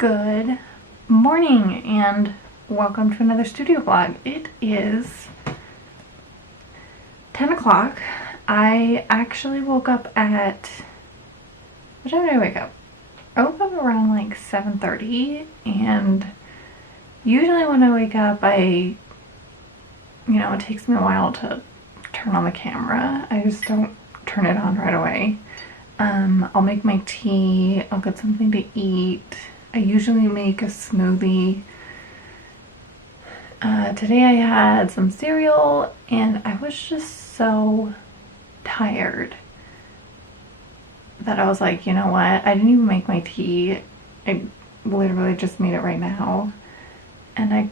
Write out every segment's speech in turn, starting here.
Good morning and welcome to another studio vlog. It is 10 o'clock. I actually woke up at, what time did I wake up? I woke up around like 7:30, and usually when I wake up it takes me a while to turn on the camera. I just don't turn it on right away. I'll make my tea, I'll get something to eat. I usually make a smoothie. Today I had some cereal and I was just so tired that I was like, you know what? I didn't even make my tea. I literally just made it right now. And I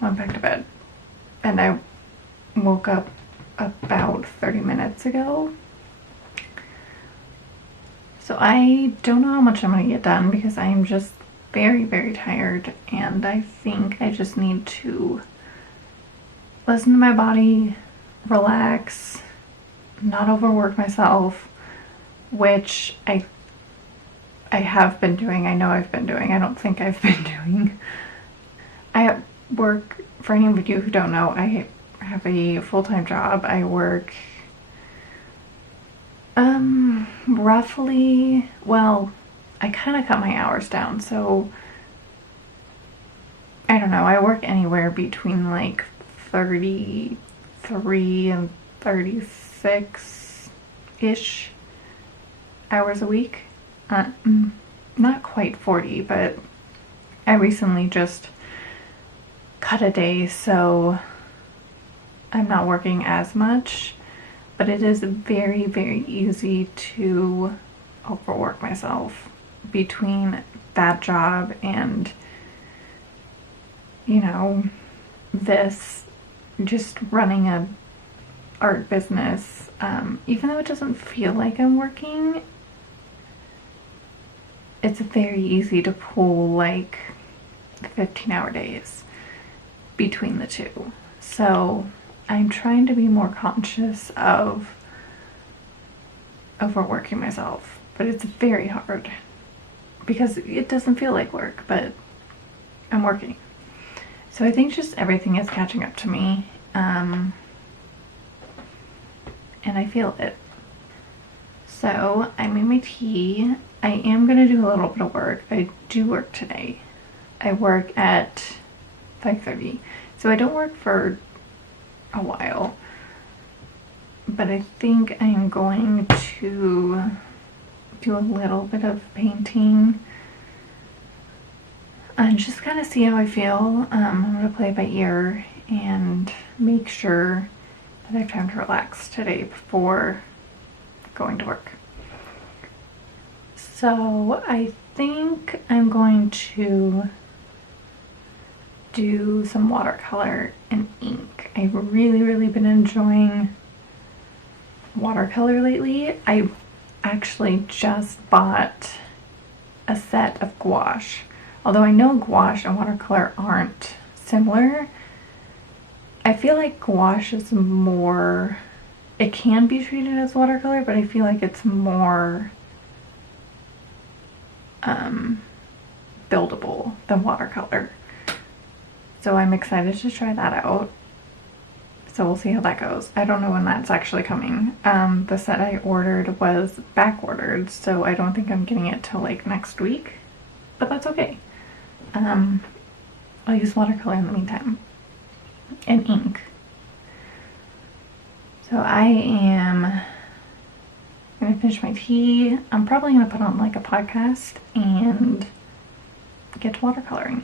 went back to bed. And I woke up about 30 minutes ago. So I don't know how much I'm going to get done because I am just very, very tired, and I think I just need to listen to my body, relax, not overwork myself, which I have been doing. I know I've been doing. I don't think I've been doing. I work, for any of you who don't know, I have a full-time job. I work roughly, well, I kind of cut my hours down, so I don't know, I work anywhere between like 33 and 36-ish hours a week. Not quite 40, but I recently just cut a day, so I'm not working as much, but it is very, very easy to overwork myself between that job and, this, just running a art business. Even though it doesn't feel like I'm working, it's very easy to pull like 15-hour days between the two. So I'm trying to be more conscious of overworking myself, but it's very hard because it doesn't feel like work, but I'm working. So I think just everything is catching up to me, and I feel it. So I made my tea. I am gonna do a little bit of work. I do work today. I work at 5:30, so I don't work for a while, but I think I am going to do a little bit of painting and just kind of see how I feel. I'm going to play it by ear and make sure that I have time to relax today before going to work. So I think I'm going to do some watercolor and ink. I've really been enjoying watercolor lately. I actually just bought a set of gouache. Although I know gouache and watercolor aren't similar, I feel like gouache is more, it can be treated as watercolor, but I feel like it's more buildable than watercolor. So I'm excited to try that out. So we'll see how that goes. I don't know when that's actually coming. The set I ordered was back ordered, so I don't think I'm getting it till like next week, but that's okay. I'll use watercolor in the meantime and ink. So I am gonna finish my tea. I'm probably gonna put on like a podcast and get to watercoloring.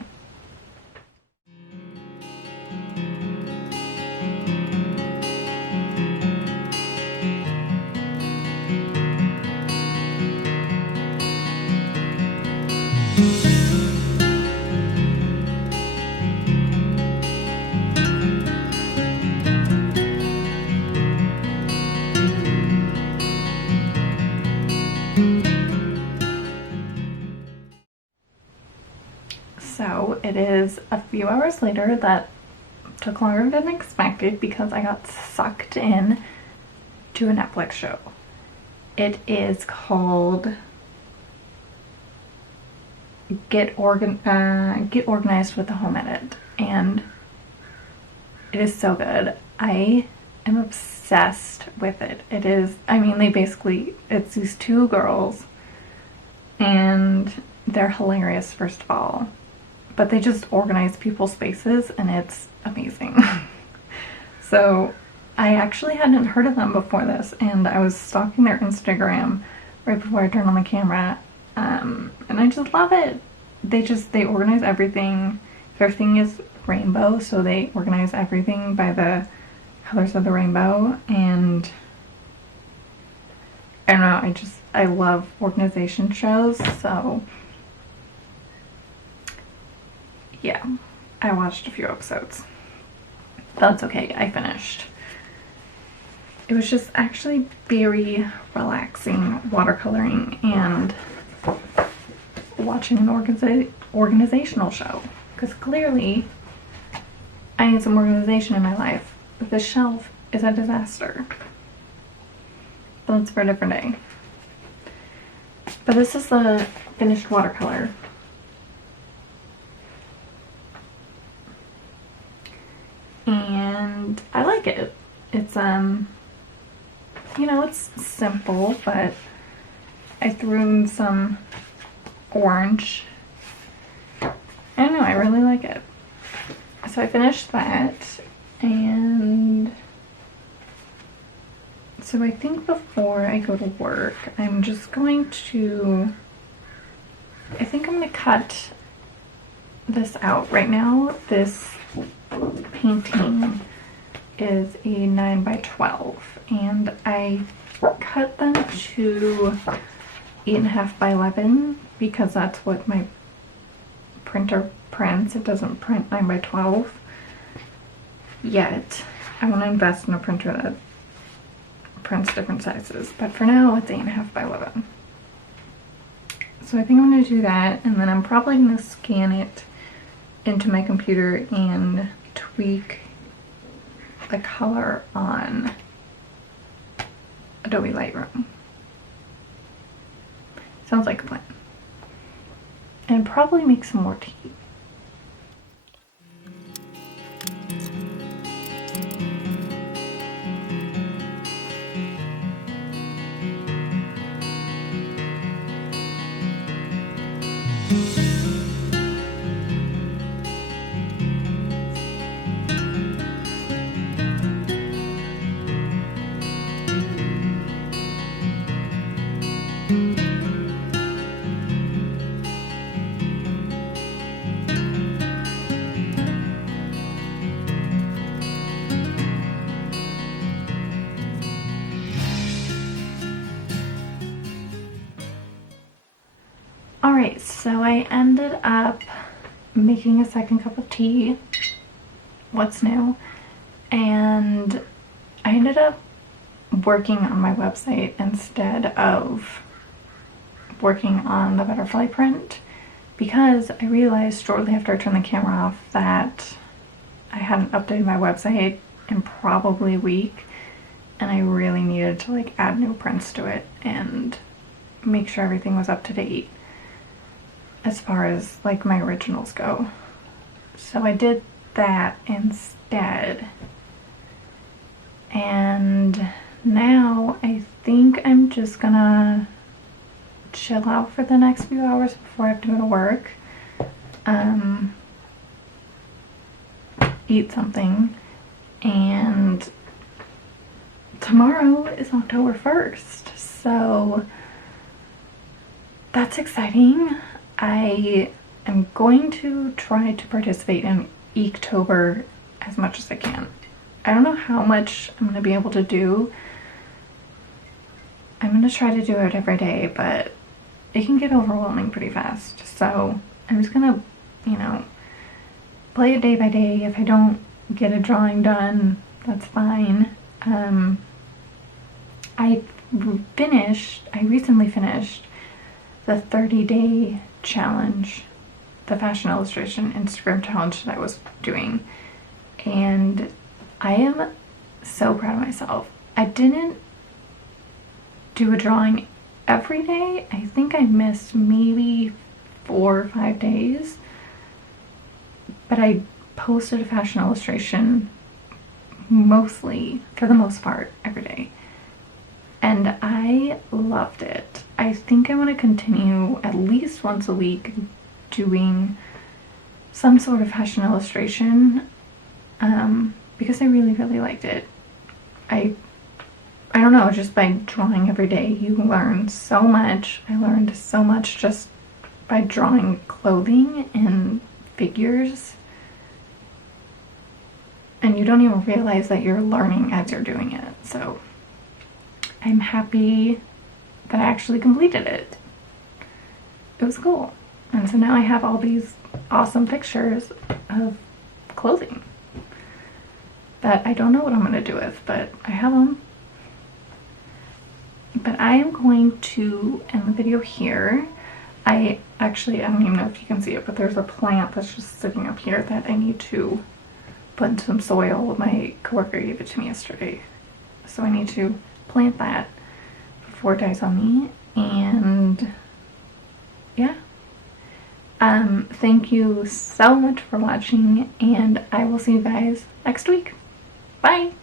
So it is a few hours later. That took longer than expected because I got sucked in to a Netflix show. It is called Get Organized with the Home Edit, and it is so good. I am obsessed with it. It is, I mean, it's these two girls, and they're hilarious, first of all, but they just organize people's spaces, and it's amazing. So I actually hadn't heard of them before this, and I was stalking their Instagram right before I turned on the camera, and I just love it. They organize everything. Their thing is rainbow, so they organize everything by the colors of the rainbow, and I don't know, I love organization shows, so yeah, I watched a few episodes. That's okay, I finished. It was just actually very relaxing watercoloring and watching an organizational show, because clearly I need some organization in my life. But this shelf is a disaster. But that's for a different day. But this is the finished watercolor. And I like it. It's you know, it's simple, but I threw in some orange. I don't know, I really like it. So I finished that, and so I think before I go to work, I'm just going to, I think I'm going to cut this out. Right now, this painting is a 9x12, and I cut them to 8.5 by 11 because that's what my printer prints. It doesn't print 9x12 yet. I want to invest in a printer that prints different sizes, but for now it's 8.5 by 11. So I think I'm going to do that, and then I'm probably going to scan it into my computer and tweak the color on Adobe Lightroom. Sounds like a plan. And probably make some more tea. Alright, so I ended up making a second cup of tea. What's new? And I ended up working on my website instead of working on the butterfly print, because I realized shortly after I turned the camera off that I hadn't updated my website in probably a week, and I really needed to like add new prints to it and make sure everything was up to date as far as like my originals go. So I did that instead, and now I think I'm just gonna chill out for the next few hours before I have to go to work, eat something, and tomorrow is October 1st, so that's exciting. I am going to try to participate in Inktober as much as I can. I don't know how much I'm going to be able to do. I'm going to try to do it every day, but it can get overwhelming pretty fast. So I'm just going to, you know, play it day by day. If I don't get a drawing done, that's fine. I recently finished the 30-day challenge, the fashion illustration Instagram challenge that I was doing, and I am so proud of myself. I didn't do a drawing every day. I think I missed maybe 4 or 5 days, but I posted a fashion illustration mostly, for the most part, every day. And I loved it. I think I want to continue at least once a week doing some sort of fashion illustration, because I really, really liked it. I don't know, just by drawing every day, you learn so much. I learned so much just by drawing clothing and figures. And you don't even realize that you're learning as you're doing it. So I'm happy that I actually completed it. It was cool. And so now I have all these awesome pictures of clothing that I don't know what I'm going to do with, but I have them. But I am going to end the video here. I don't even know if you can see it, but there's a plant that's just sitting up here that I need to put in some soil. My coworker gave it to me yesterday, so I need to plant that before it dies on me. And yeah, thank you so much for watching, and I will see you guys next week. Bye.